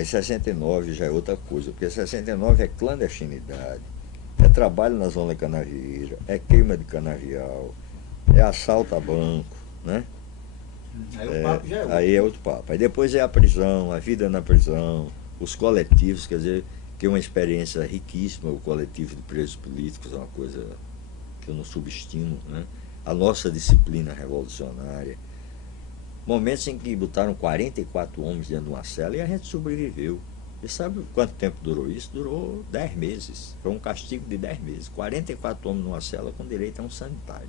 Aí 69 já é outra coisa, porque 69 é clandestinidade, é trabalho na zona canavieira, é queima de canavial, é assalto a banco, né? Aí o papo já é outro. Aí é outro papo. Aí depois é a prisão, a vida na prisão, os coletivos, quer dizer, que é uma experiência riquíssima, o coletivo de presos políticos é uma coisa que eu não subestimo, né? A nossa disciplina revolucionária. Momentos em que botaram 44 homens dentro de uma cela e a gente sobreviveu. E sabe quanto tempo durou isso? Durou 10 meses. Foi um castigo de 10 meses. 44 homens numa cela com direito a um sanitário.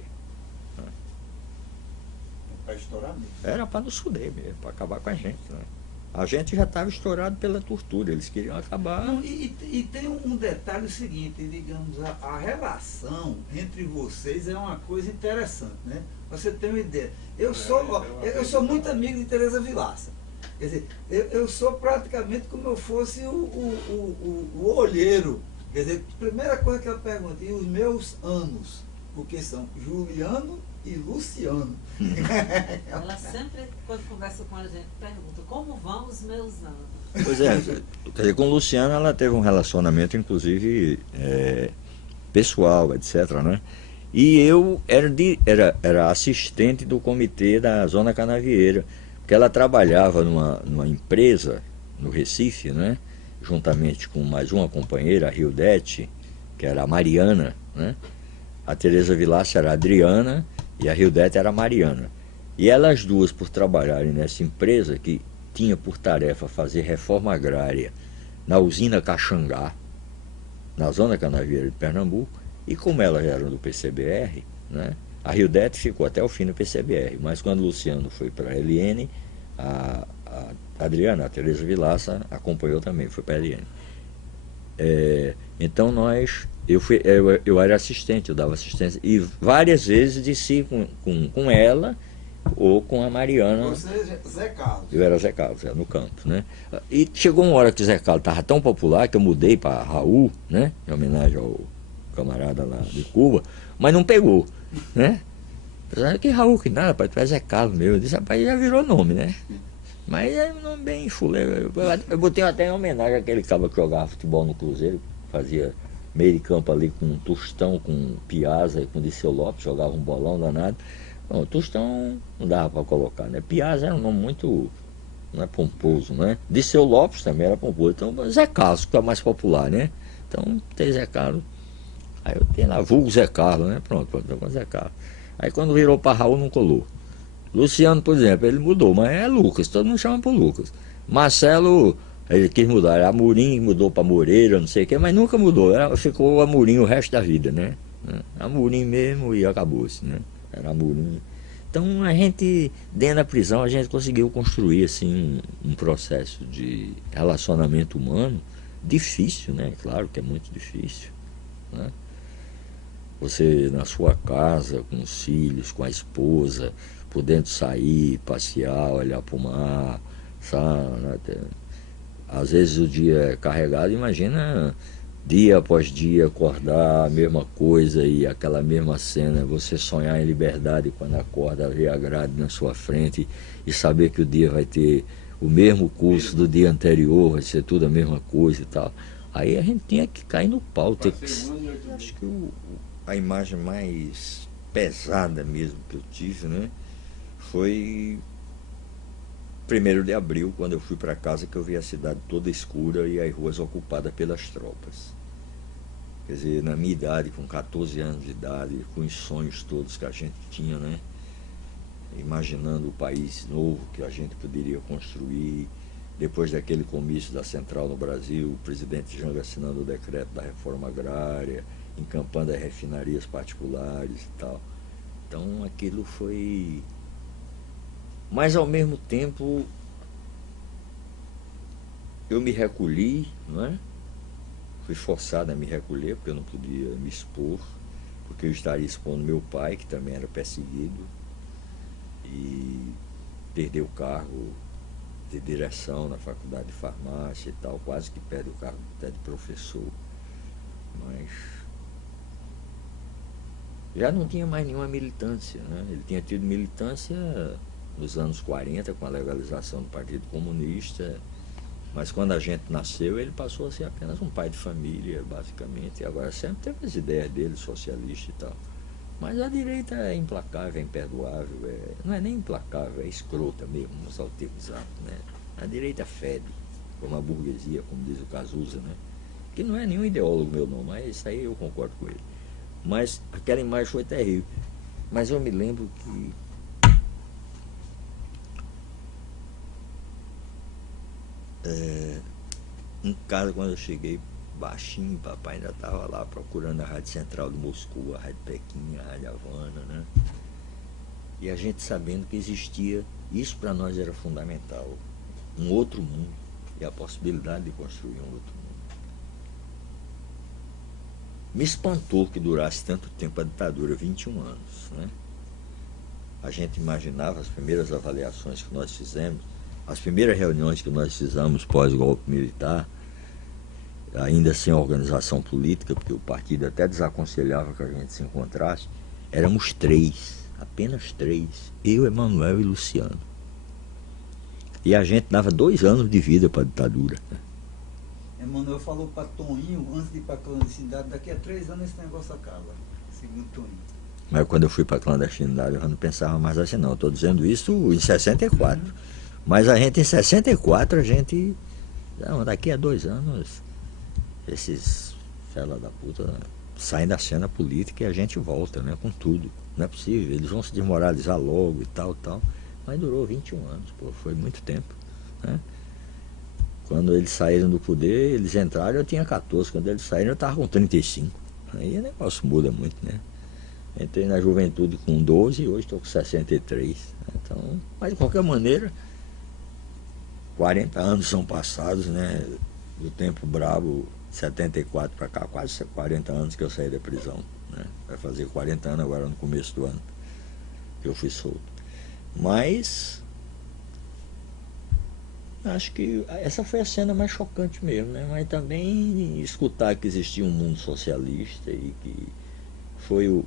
Para estourar mesmo. Era para nos fuder mesmo, para acabar com a gente, né? A gente já estava estourado pela tortura, eles queriam acabar. Não, e tem um detalhe seguinte, digamos, a relação entre vocês é uma coisa interessante, né? Você tem uma ideia. Eu sou muito amigo de Teresa Vilaça. Quer dizer, eu sou praticamente como eu fosse o olheiro. Quer dizer, primeira coisa que eu pergunto, e os meus anos? Porque são Juliano e Luciano. Ela sempre, quando conversa com a gente, pergunta como vão os meus anos. Pois é, quer dizer, com o Luciano ela teve um relacionamento, inclusive, pessoal, etc, né? E eu era assistente do comitê da Zona Canavieira, porque ela trabalhava numa empresa no Recife, né? Juntamente com mais uma companheira, a Rildete, que era a Mariana, né? A Teresa Vilaça era a Adriana e a Rildete era a Mariana. E elas duas, por trabalharem nessa empresa que tinha por tarefa fazer reforma agrária na usina Caxangá, na Zona Canavieira de Pernambuco, e como elas eram do PCBR, né, a Rildete ficou até o fim do PCBR, mas quando o Luciano foi para a LN, a Adriana, a Teresa Vilaça, acompanhou também, foi para a LN. Então eu era assistente, eu dava assistência, e várias vezes desci com ela ou com a Mariana. Você é Zé Carlos. Eu era Zé Carlos, no campo, né? E chegou uma hora que o Zé Carlos estava tão popular que eu mudei para Raul, né? Em homenagem ao camarada lá de Cuba, mas não pegou, né? Apesar que Raul, que nada, rapaz, tu é Zé Carlos meu. Eu disse, rapaz, já virou nome, né? Mas é um nome bem fuleiro. Eu botei até em homenagem àquele cara que jogava futebol no Cruzeiro, fazia meio de campo ali com Tostão, com Piazza e com Diceu Lopes, jogava um bolão danado. Bom, Tostão não dava para colocar, né? Piazza era um nome muito, não é, pomposo, né? Diceu Lopes também era pomposo. Então, Zé Carlos, que é mais popular, né? Então, tem Zé Carlos. Aí eu tenho lá, vulgo Zé Carlos, né? Pronto, Zé Carlos. Aí quando virou para Raul, não colou. Luciano, por exemplo, ele mudou, mas é Lucas, todo mundo chama por Lucas. Marcelo, ele quis mudar, era Amorim, mudou para Moreira, não sei o que, mas nunca mudou, ficou Amorim o resto da vida, né? Amorim mesmo e acabou-se, né? Era Amorim. Então a gente, dentro da prisão, a gente conseguiu construir assim um processo de relacionamento humano difícil, né? Claro que é muito difícil, né? Você na sua casa, com os filhos, com a esposa, podendo sair, passear, olhar para o mar, sabe? Às vezes o dia é carregado, imagina dia após dia acordar a mesma coisa e aquela mesma cena, você sonhar em liberdade quando acorda, ver a grade na sua frente e saber que o dia vai ter o mesmo curso do dia anterior, vai ser tudo a mesma coisa e tal. Aí a gente tinha que cair no pau. Acho que a imagem mais pesada mesmo que eu tive, né, foi 1º de abril, quando eu fui para casa, que eu vi a cidade toda escura e as ruas ocupadas pelas tropas. Quer dizer, na minha idade, com 14 anos de idade, com os sonhos todos que a gente tinha, né, imaginando o país novo que a gente poderia construir, depois daquele comício da Central no Brasil, o presidente Jango assinando o decreto da reforma agrária, encampando as refinarias particulares e tal. Então aquilo foi... Mas ao mesmo tempo eu me recolhi, não é? Fui forçado a me recolher porque eu não podia me expor, porque eu estaria expondo meu pai, que também era perseguido, e perdeu o cargo de direção na faculdade de farmácia e tal, quase que perde o cargo até de professor. Mas já não tinha mais nenhuma militância, né? Ele tinha tido militância nos anos 40, com a legalização do Partido Comunista, Mas quando a gente nasceu, ele passou a ser apenas um pai de família, basicamente. E agora sempre teve as ideias dele, socialista e tal. Mas a direita é implacável, é imperdoável, não é nem implacável, é escrota mesmo, vamos alterizar, né? A direita fede, como a burguesia, como diz o Cazuza, né? Que não é nenhum ideólogo meu não, mas isso aí eu concordo com ele. Mas aquela imagem foi terrível. Mas eu me lembro que em casa, quando eu cheguei baixinho, papai ainda estava lá procurando a Rádio Central de Moscou, a Rádio Pequim, a Rádio Havana, né? E a gente sabendo que existia, isso para nós era fundamental, um outro mundo e a possibilidade de construir um outro mundo. Me espantou que durasse tanto tempo a ditadura, 21 anos, né? A gente imaginava as primeiras avaliações que nós fizemos, as primeiras reuniões que nós fizemos pós-golpe militar, ainda sem organização política, porque o partido até desaconselhava que a gente se encontrasse, éramos 3, apenas 3, eu, Emanuel e Luciano. E a gente dava 2 anos de vida para a ditadura. Emanuel falou para Toninho, antes de ir para a clandestinidade, daqui a 3 anos esse negócio acaba, segundo Toninho. Mas quando eu fui para a clandestinidade, eu não pensava mais assim, não. Estou dizendo isso em 64. Mas a gente, em 64, a gente... Não, daqui a 2 anos, esses fela da puta saem da cena política e a gente volta, né, com tudo. Não é possível, eles vão se desmoralizar logo e tal, tal. Mas durou 21 anos, pô, foi muito tempo, né? Quando eles saíram do poder, eles entraram, eu tinha 14. Quando eles saíram, eu estava com 35. Aí o negócio muda muito, né? Entrei na juventude com 12 e hoje estou com 63. Então, mas de qualquer maneira, 40 anos são passados, né? Do tempo brabo, 74 para cá, quase 40 anos que eu saí da prisão, né? Vai fazer 40 anos agora no começo do ano que eu fui solto. Mas acho que essa foi a cena mais chocante mesmo, né? Mas também escutar que existia um mundo socialista e que foi o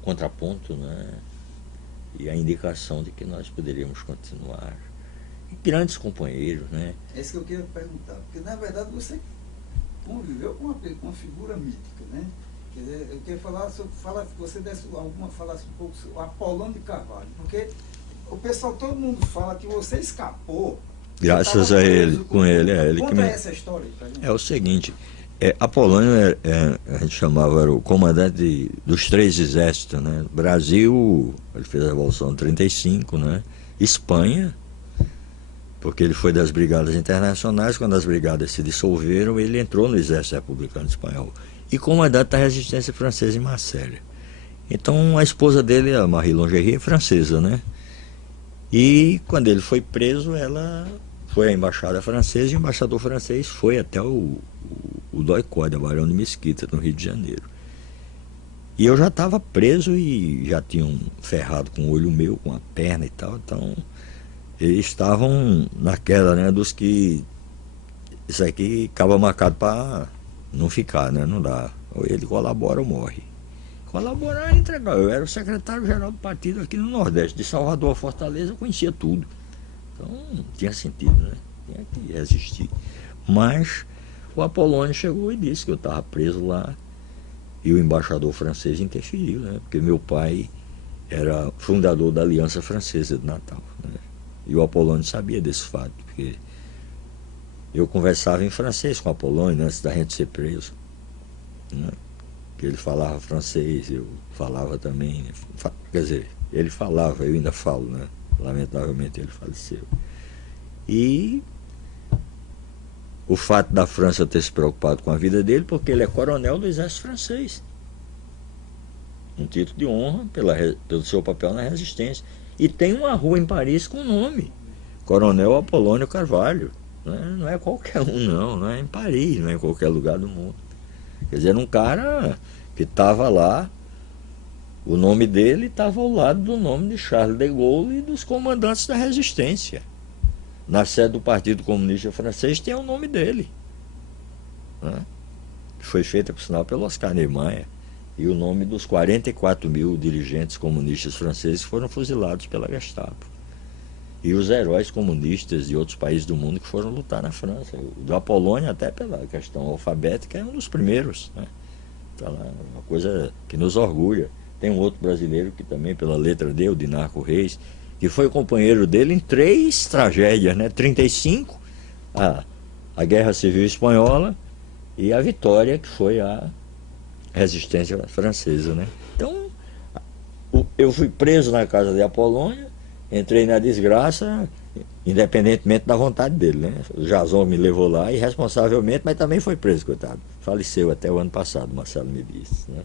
contraponto, né? E a indicação de que nós poderíamos continuar. E grandes companheiros, né? É isso que eu queria perguntar, porque na verdade você conviveu com uma figura mítica, né? Quer dizer, eu queria falar sobre, você falasse um pouco sobre o Apolônio de Carvalho, porque o pessoal, todo mundo fala que você escapou. Graças a ele, com ele, ele Conta que me... essa história aí pra gente. É o seguinte, Apolônio, a gente chamava, era o comandante dos 3 exércitos, né? Brasil, ele fez a Revolução de 35, né? Espanha, porque ele foi das brigadas internacionais, quando as brigadas se dissolveram, ele entrou no Exército Republicano Espanhol. E comandante da resistência francesa em Marselha. Então a esposa dele, a Marie Longerie, é francesa, né? E quando ele foi preso, ela foi à embaixada francesa, e o embaixador francês foi até o Doicode, a Barão de Mesquita, no Rio de Janeiro. E eu já estava preso e já tinham ferrado com o olho meu, com a perna e tal, então eles estavam naquela, né, dos que isso aqui acaba marcado para não ficar, né, não dá, ou ele colabora ou morre. Colaborar e entregar. Eu era o secretário-geral do partido aqui no Nordeste, de Salvador a Fortaleza, eu conhecia tudo. Então não tinha sentido, né? Tinha que resistir. Mas o Apolônio chegou e disse que eu estava preso lá e o embaixador francês interferiu, né? Porque meu pai era fundador da Aliança Francesa de Natal, né? E o Apolônio sabia desse fato, porque eu conversava em francês com o Apolônio antes da gente ser preso, né? Que ele falava francês, eu falava também, quer dizer, ele falava, eu ainda falo, né? Lamentavelmente ele faleceu. E o fato da França ter se preocupado com a vida dele, porque ele é coronel do exército francês, um título de honra pelo seu papel na resistência, e tem uma rua em Paris com o nome Coronel Apolônio Carvalho, né? Não é qualquer um não é em Paris, não é em qualquer lugar do mundo. Quer dizer, um cara que estava lá, o nome dele estava ao lado do nome de Charles de Gaulle e dos comandantes da resistência. Na sede do Partido Comunista Francês tem o nome dele, né? Que foi feita, por sinal, pelo Oscar Niemeyer, e o nome dos 44 mil dirigentes comunistas franceses que foram fuzilados pela Gestapo. e os heróis comunistas de outros países do mundo que foram lutar na França. O da Polônia, até pela questão alfabética, é um dos primeiros, né? Tá lá, uma coisa que nos orgulha. Tem um outro brasileiro que também, pela letra D, o Dinarco Reis, que foi companheiro dele em 3 tragédias, né? 35, a Guerra Civil Espanhola, e a Vitória, que foi a resistência francesa, né? Então, eu fui preso na casa de Apolônia, entrei na desgraça, independentemente da vontade dele, né? O Jason me levou lá irresponsavelmente, mas também foi preso, coitado. Faleceu até o ano passado, Marcelo me disse, né?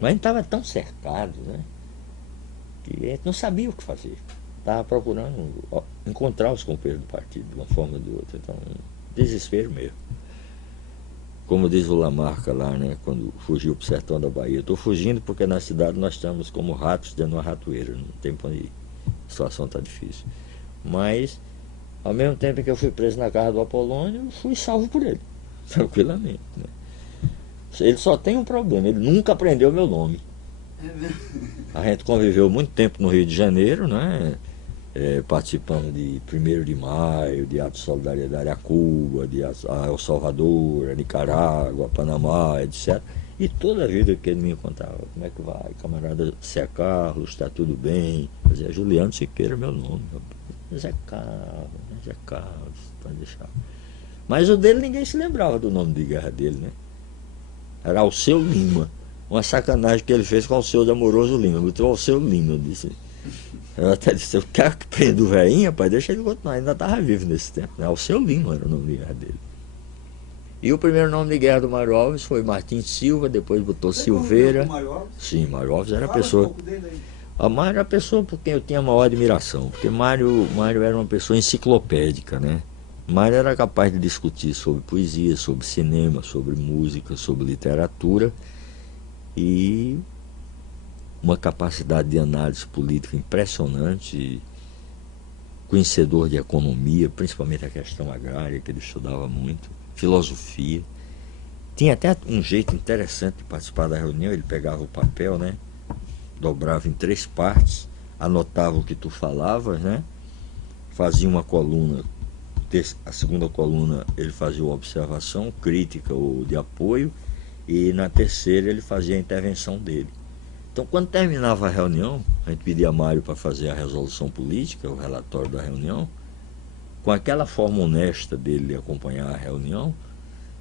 Mas a gente estava tão cercado, né? Que a gente não sabia o que fazer. Estava procurando encontrar os companheiros do partido, de uma forma ou de outra. Então, desespero mesmo. Como diz o Lamarca lá, né, quando fugiu para o sertão da Bahia, estou fugindo porque na cidade nós estamos como ratos dentro de uma ratoeira, não tem para onde ir, a situação está difícil. Mas, ao mesmo tempo que eu fui preso na casa do Apolônio, eu fui salvo por ele, tranquilamente, né? Ele só tem um problema, ele nunca aprendeu meu nome. A gente conviveu muito tempo no Rio de Janeiro, né? Participando de 1º de Maio, de atos de solidariedade a Cuba, a El Salvador, a Nicarágua, a Panamá, etc. E toda a vida que ele me contava, como é que vai, camarada Zé Carlos, está tudo bem? Eu dizia, Juliano Siqueira, meu nome. Zé Carlos, pode deixar. Mas o dele ninguém se lembrava do nome de guerra dele, né? Era Alceu Lima. Uma sacanagem que ele fez com o Alceu de Amoroso Lima. Botou Alceu Lima, disse. Eu até disse, eu quero que prenda o velhinho, rapaz, deixa ele continuar, ainda estava vivo nesse tempo, né? Alceu Lima era o nome de guerra dele. E o primeiro nome de guerra do Mário Alves foi Martins Silva, depois botou Silveira. Sim, Mário Alves era a pessoa. A Mário era a pessoa por quem eu tinha maior admiração, porque Mário era uma pessoa enciclopédica, né? Mário era capaz de discutir sobre poesia, sobre cinema, sobre música, sobre literatura, e uma capacidade de análise política impressionante, conhecedor de economia, principalmente a questão agrária, que ele estudava muito, filosofia. Tinha até um jeito interessante de participar da reunião, ele pegava o papel, né, dobrava em 3 partes, anotava o que tu falavas, né, fazia uma coluna, a segunda coluna ele fazia uma observação, crítica ou de apoio, e na terceira ele fazia a intervenção dele. Então, quando terminava a reunião, a gente pedia a Mário para fazer a resolução política, o relatório da reunião. Com aquela forma honesta dele de acompanhar a reunião,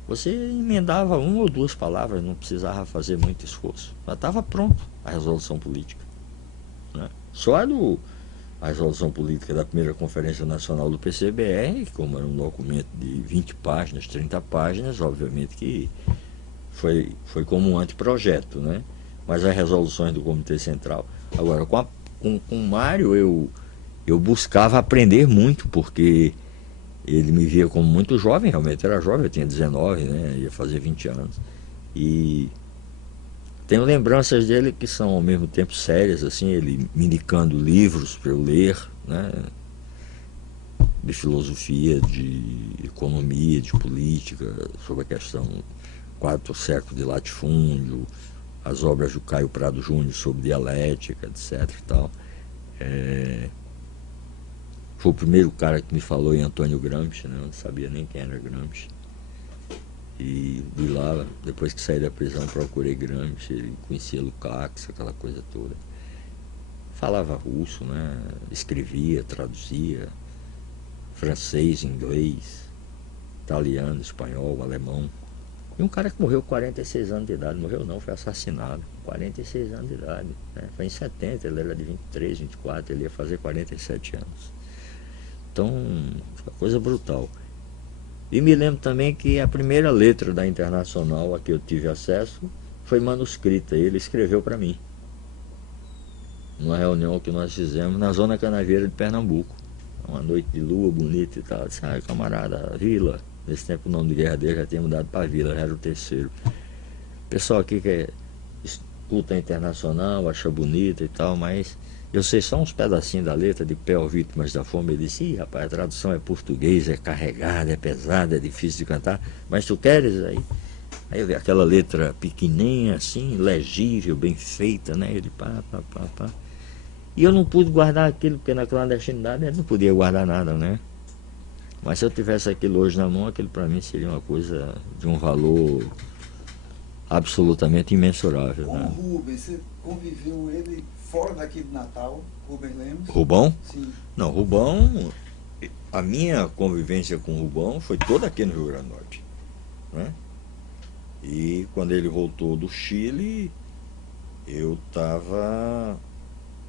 você emendava 1 ou 2 palavras, não precisava fazer muito esforço. Já estava pronto a resolução política, né? Só a resolução política da primeira Conferência Nacional do PCBR, como era um documento de 20 páginas, 30 páginas, obviamente que foi como um anteprojeto, né? Mas as resoluções do Comitê Central. Agora, com o Mário, eu buscava aprender muito, porque ele me via como muito jovem, realmente era jovem, eu tinha 19, né? Ia fazer 20 anos. E tenho lembranças dele que são ao mesmo tempo sérias, assim, ele me indicando livros para eu ler, né? De filosofia, de economia, de política, sobre a questão 4 séculos de latifúndio, as obras do Caio Prado Júnior sobre dialética, etc. e tal. Foi o primeiro cara que me falou em Antônio Gramsci, né? Eu não sabia nem quem era Gramsci. E vi lá, depois que saí da prisão, procurei Gramsci, ele conhecia Lukács, aquela coisa toda. Falava russo, né? Escrevia, traduzia, francês, inglês, italiano, espanhol, alemão. E um cara que morreu com 46 anos de idade, morreu não, foi assassinado, 46 anos de idade, né? Foi em 70, ele era de 23, 24, ele ia fazer 47 anos. Então, uma coisa brutal. E me lembro também que a primeira letra da Internacional a que eu tive acesso foi manuscrita, ele escreveu para mim, numa reunião que nós fizemos na Zona Canavieira de Pernambuco, uma noite de lua bonita e tal. Eu disse, camarada, Vila. Nesse tempo o nome de guerra dele já tinha mudado para Vila, já era o 3º. Pessoal aqui que escuta a Internacional, acha bonita e tal, mas eu sei só uns pedacinhos da letra de Pé ao Vítimas da Fome. Ele disse, rapaz, a tradução é português, é carregada, é pesada, é difícil de cantar, mas tu queres aí? Aí eu vi aquela letra pequenininha assim, legível, bem feita, né? Ele pá. E eu não pude guardar aquilo, porque na clandestinidade ele não podia guardar nada, né? Mas se eu tivesse aquilo hoje na mão, aquilo para mim seria uma coisa de um valor absolutamente imensurável. Com o Né? Rubens, você conviveu ele fora daqui de Natal, Rubens Lemos? Rubão? Sim. Não, Rubão, a minha convivência com o Rubão foi toda aqui no Rio Grande do Norte. Né? E quando ele voltou do Chile, eu estava...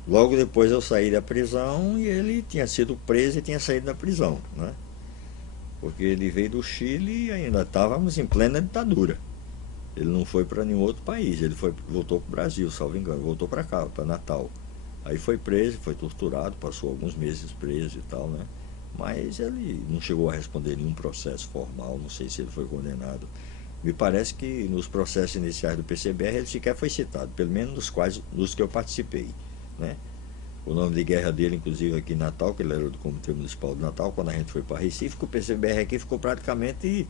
Logo depois eu saí da prisão e ele tinha sido preso e tinha saído da prisão. Né? Porque ele veio do Chile e ainda estávamos em plena ditadura. Ele não foi para nenhum outro país, ele voltou para o Brasil, salvo engano, voltou para cá, para Natal. Aí foi preso, foi torturado, passou alguns meses preso e tal, né? Mas ele não chegou a responder nenhum processo formal, não sei se ele foi condenado. Me parece que nos processos iniciais do PCBR ele sequer foi citado, pelo menos nos que eu participei, né? O nome de guerra dele, inclusive aqui em Natal, que ele era do Comitê Municipal de Natal, quando a gente foi para Recife, o PCBR aqui ficou praticamente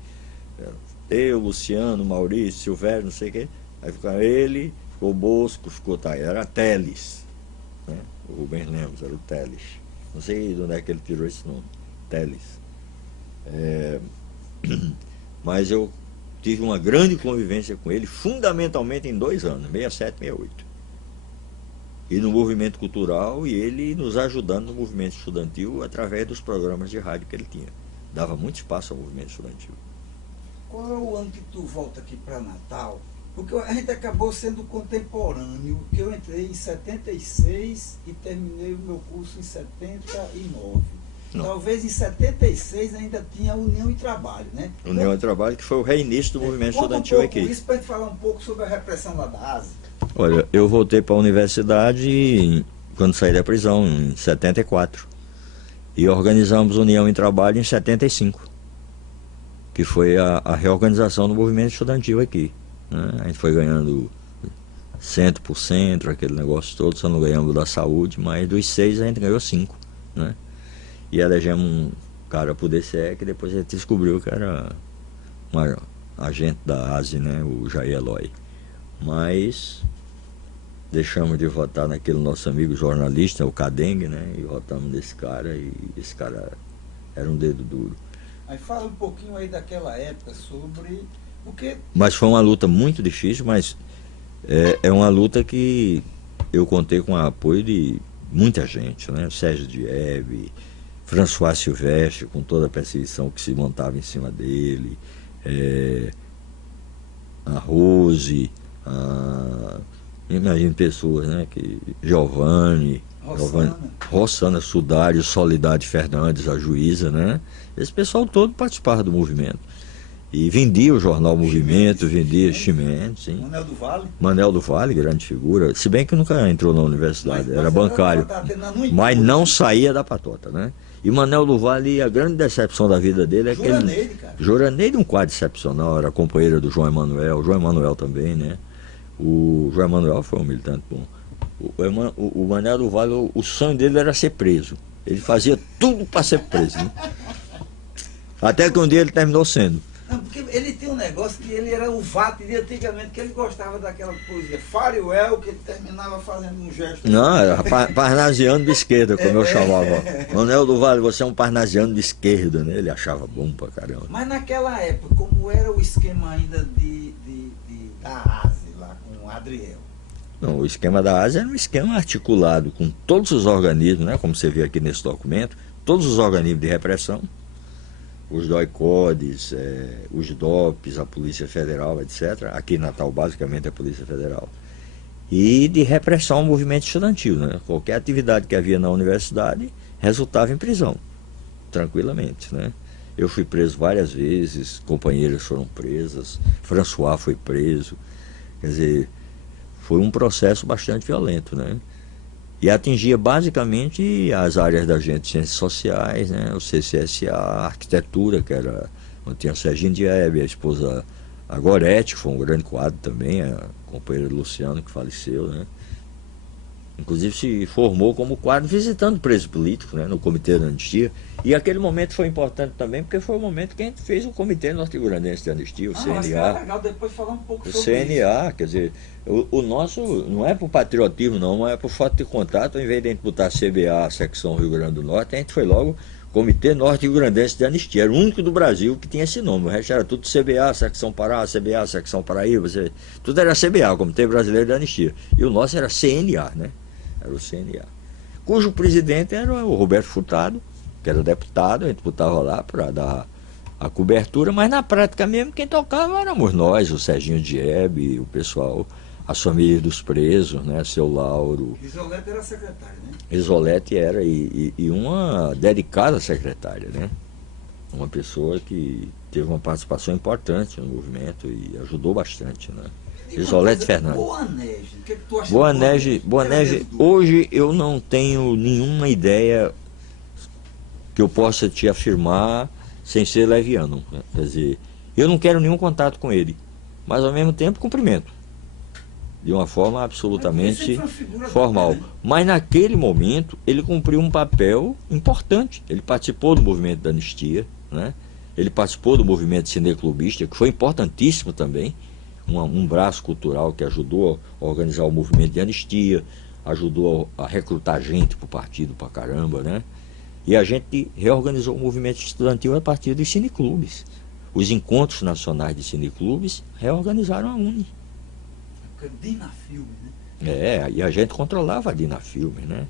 eu, Luciano, Maurício, Silvério, não sei quem. Aí ficou ele, ficou o Bosco, ficou era Teles, né? O Rubens Lemos, era o Teles. Não sei de onde é que ele tirou esse nome, Teles. Mas eu tive uma grande convivência com ele, fundamentalmente em 2 anos, 67, 68. E no movimento cultural, e ele nos ajudando no movimento estudantil através dos programas de rádio que ele tinha. Dava muito espaço ao movimento estudantil. Qual é o ano que tu volta aqui para Natal? Porque a gente acabou sendo contemporâneo, que eu entrei em 76 e terminei o meu curso em 79. Não. Talvez em 76 ainda tinha União e Trabalho, né? União e Trabalho, que foi o reinício do movimento Conta estudantil um pouco aqui. isso para a gente falar um pouco sobre a repressão lá da Ásia. Olha, eu voltei para a universidade quando saí da prisão, em 74. E organizamos União e Trabalho em 75. Que foi a reorganização do movimento estudantil aqui. Né? A gente foi ganhando centro por centro, aquele negócio todo, só não ganhamos da saúde, mas dos 6 a gente ganhou 5. Né? E elegemos um cara pro DCE, que depois a gente descobriu que era um agente da ASE, né? O Jair Eloy. Mas deixamos de votar naquele nosso amigo jornalista, o Cadengue, né? E votamos nesse cara, e esse cara era um dedo duro. Aí fala um pouquinho aí daquela época sobre o que... Mas foi uma luta muito difícil, mas é uma luta que eu contei com o apoio de muita gente, né? Sérgio Diebe, François Silvestre, com toda a perseguição que se montava em cima dele, a Rose, imagino pessoas, né? Giovanni, Rossana Sudário, Soledade Fernandes, a juíza, né? Esse pessoal todo participava do movimento. E vendia o jornal Movimento, vendia Chimenez, sim. Manel do Vale? Manel do Vale, grande figura. Se bem que nunca entrou na universidade, era bancário. Mas não saía da patota, né? E Manel do Vale, a grande decepção da vida dele é que Joraneide, cara. Joraneide, um quadro excepcional, era companheiro do João Emanuel, o João Emanuel também, né? O João Emanuel foi um militante bom. O Manel do Vale, o sonho dele era ser preso. Ele fazia tudo para ser preso, né? Até que um dia ele terminou sendo. Não, porque ele tem um negócio que ele era o vato de antigamente, que ele gostava daquela poesia Farewell, que ele terminava fazendo um gesto. Não, era parnasiano de esquerda, como eu chamava. Manel do Vale, você é um parnasiano de esquerda, né? Ele achava bom pra caramba. Mas naquela época, como era o esquema ainda da ASE lá com o Adriel? Não, o esquema da ASE era um esquema articulado com todos os organismos, né? Como você vê aqui nesse documento, todos os organismos de repressão, os DOI-CODES, os DOPs, a Polícia Federal, etc. Aqui em Natal, basicamente, a Polícia Federal. E de repressão ao movimento estudantil, né? Qualquer atividade que havia na universidade resultava em prisão, tranquilamente, né? Eu fui preso várias vezes, companheiras foram presas, François foi preso. Quer dizer, foi um processo bastante violento, né? E atingia basicamente as áreas da gente, ciências sociais, né? O CCSA, a arquitetura, que era onde tinha a Serginho Diebe, a esposa, a Gorete, que foi um grande quadro também, a companheira do Luciano, que faleceu, né? Inclusive se formou como quadro visitando preso político, né, no Comitê da Anistia. E aquele momento foi importante também, porque foi o momento que a gente fez o Comitê Norte-Grandense de Anistia, o Acho que é CNA. legal depois falar um pouco O sobre isso. CNA, quer dizer, o nosso não é por patriotismo não, mas é por falta de contato. Ao invés de a gente botar CBA, secção Rio Grande do Norte, a gente foi logo Comitê Norte-Grandense de Anistia. Era o único do Brasil que tinha esse nome. O resto era tudo CBA, secção Pará, CBA, secção Paraíba, tudo era CBA, Comitê Brasileiro de Anistia. E o nosso era CNA, né? Era o CNA. Cujo presidente era o Roberto Furtado, que era deputado, a gente botava lá para dar a cobertura, mas na prática mesmo quem tocava éramos nós, o Serginho Diebe, o pessoal, as famílias dos presos, né? Seu Lauro. Isolete era secretário, né? Isolete era, e uma dedicada secretária, né? Uma pessoa que teve uma participação importante no movimento e ajudou bastante, né? Isolete Fernandes. Boanerges, o que tu acha Boanerges, hoje eu não tenho nenhuma ideia que eu possa te afirmar sem ser leviano, né? Quer dizer, eu não quero nenhum contato com ele, mas ao mesmo tempo cumprimento, de uma forma absolutamente formal. Mas naquele momento ele cumpriu um papel importante, ele participou do movimento da anistia, né? Ele participou do movimento cineclubista, que foi importantíssimo também, um braço cultural que ajudou a organizar o movimento de anistia, ajudou a recrutar gente para o partido pra caramba, né? E a gente reorganizou o movimento estudantil a partir dos cineclubes. Os encontros nacionais de cineclubes reorganizaram a UNE. Dinafilme, né? E a gente controlava a Dinafilme, né?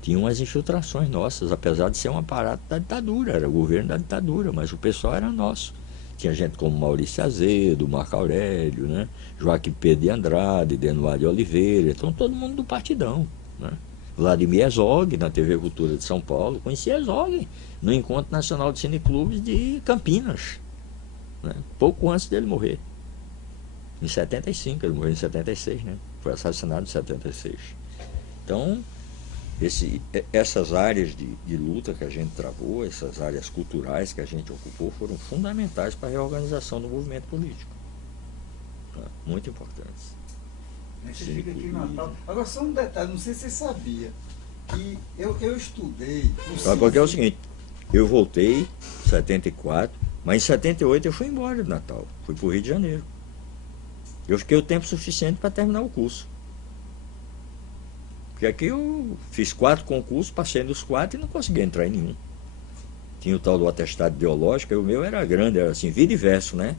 Tinha umas infiltrações nossas, apesar de ser um aparato da ditadura, era o governo da ditadura, mas o pessoal era nosso. Tinha gente como Maurício Azedo, Marco Aurélio, né? Joaquim Pedro de Andrade, Denoir de Oliveira, então todo mundo do partidão, né? Vladimir Herzog, na TV Cultura de São Paulo, conheci Herzog no Encontro Nacional de Cineclubes de Campinas, né? Pouco antes dele morrer. Em 75, ele morreu em 76, né? Foi assassinado em 76. Então, essas áreas de luta que a gente travou, essas áreas culturais que a gente ocupou, foram fundamentais para a reorganização do movimento político. Tá? Muito importantes. Você fica aqui em Natal. Agora, só um detalhe, não sei se você sabia, que eu estudei... Sabe porque é o seguinte, eu voltei em 74, mas em 78 eu fui embora de Natal, fui para o Rio de Janeiro. Eu fiquei o tempo suficiente para terminar o curso. Porque aqui eu fiz 4 concursos, passei nos 4 e não consegui entrar em nenhum. Tinha o tal do atestado ideológico, e o meu era grande, era assim, vida e verso, né?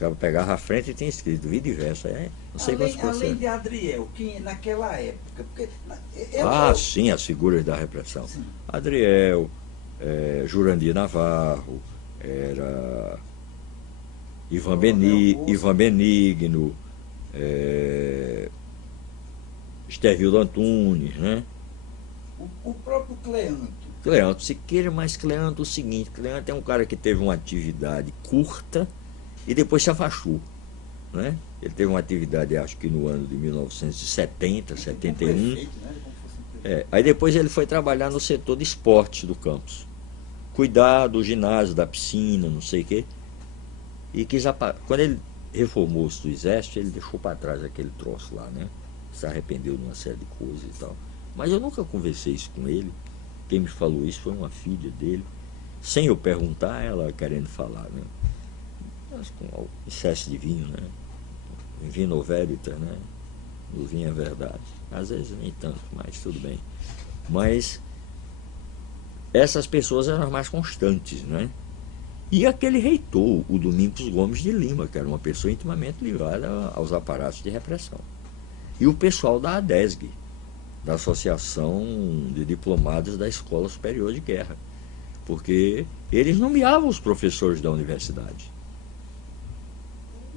Eu pegava a frente e tinha escrito vida e verso. Não sei quantos por cento. Além de Adriel, que naquela época... Porque sim, as figuras da repressão. Sim. Adriel, Jurandir Navarro, era Ivan Benigno, Estervildo Antunes, né? O próprio Cleanto Siqueira, mas Cleanto, o seguinte, Cleanto é um cara que teve uma atividade curta e depois se afastou, né? Ele teve uma atividade, acho que no ano de 1970, 71. Prefeito, né? Aí depois ele foi trabalhar no setor de esportes do campus. Cuidar do ginásio, da piscina, não sei o quê. E quando ele reformou-se do exército, ele deixou para trás aquele troço lá, né? Se arrependeu de uma série de coisas e tal. Mas eu nunca conversei isso com ele. Quem me falou isso foi uma filha dele. Sem eu perguntar, ela querendo falar, né? Mas com excesso de vinho, né? Vino verita, né? O vinho é verdade. Às vezes nem tanto, mas tudo bem. Mas essas pessoas eram as mais constantes, né? E aquele reitor, o Domingos Gomes de Lima, que era uma pessoa intimamente ligada aos aparatos de repressão. E o pessoal da ADESG, da Associação de Diplomados da Escola Superior de Guerra, porque eles nomeavam os professores da universidade.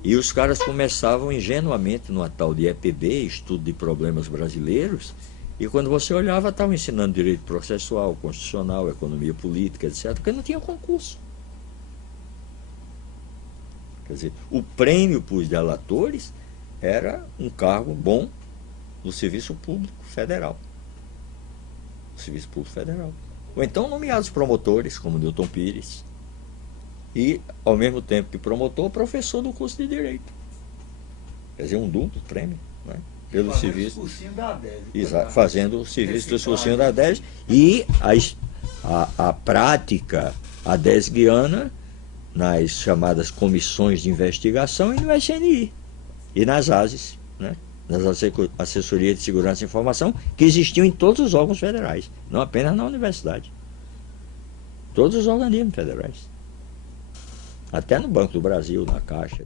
E os caras começavam ingenuamente numa tal de EPB, Estudo de Problemas Brasileiros, e quando você olhava, estavam ensinando direito processual, constitucional, economia política, etc., porque não tinha concurso. Quer dizer, o prêmio para os delatores era um cargo bom no Serviço Público Federal. Serviço Público Federal. Ou então nomeados promotores, como Newton Pires, e, ao mesmo tempo que promotor, professor do curso de Direito. Quer dizer, um duplo prêmio, né? pelo Fazendo serviço. o cursinho da ADES. Fazendo o serviço do Reciclagem. cursinho da ADES e a prática adesguiana nas chamadas comissões de investigação e no SNI e nas ASES, né? Nas assessorias de segurança e informação, que existiam em todos os órgãos federais, não apenas na universidade. Todos os organismos federais. Até no Banco do Brasil, na Caixa.